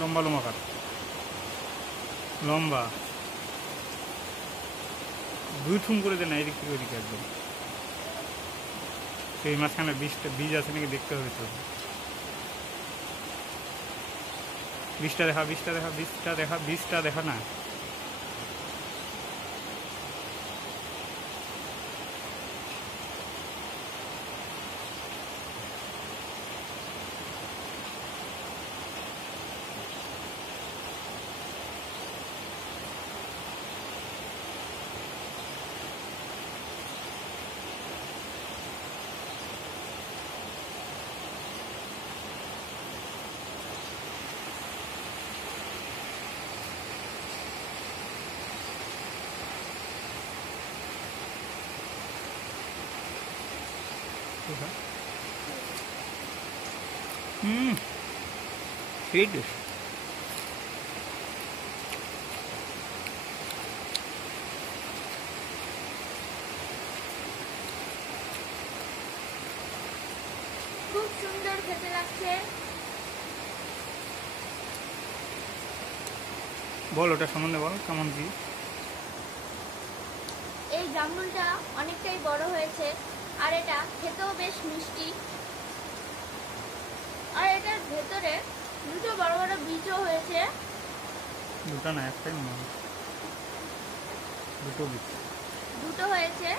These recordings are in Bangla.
লম্বা লম্বা কাট, লম্বা দুই ঠুম করে দেয় না, এদিক থেকে ওইদিকে একদম। এই মাঝখানে বীজ আছে নাকি দেখতে হবে তো। বীজটা দেখা, বীজটা দেখা, বীজটা দেখা, বীজটা দেখা না। Sweet dish. খুব সুন্দর খেতে লাগছে। বল ওটা সম্বন্ধে বল, কেমন কি? এই জামরুলটা অনেকটাই বড় হয়েছে, আর এটা খেতেও বেশ মিষ্টি। আর এটার ভেতরে দুটো বড় বড় বীজও হয়েছে। দুটো না, একটাই মনে হয়, দুটো বীজ। দুটো হয়েছে,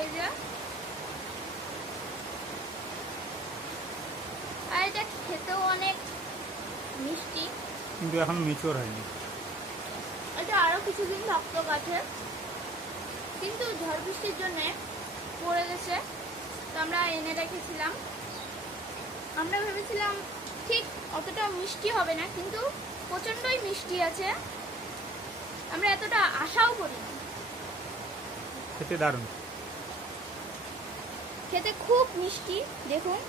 এই যে। আর এটা খেতেও অনেক মিষ্টি, কিন্তু এখন মিচুর হয়নি। এটা আরো কিছুদিন থাকতো গাছে, কিন্তু ঝড় বৃষ্টির জন্য পড়ে গেছে। তো আমরা এনে রেখেছিলাম। আমরা ভেবেছিলাম ঠিক অতটা মিষ্টি হবে না, কিন্তু প্রচন্ডই মিষ্টি আছে। আমরা এতটা আশাও করিনি। খেতে দারুণ, খেতে খুব মিষ্টি, দেখুন।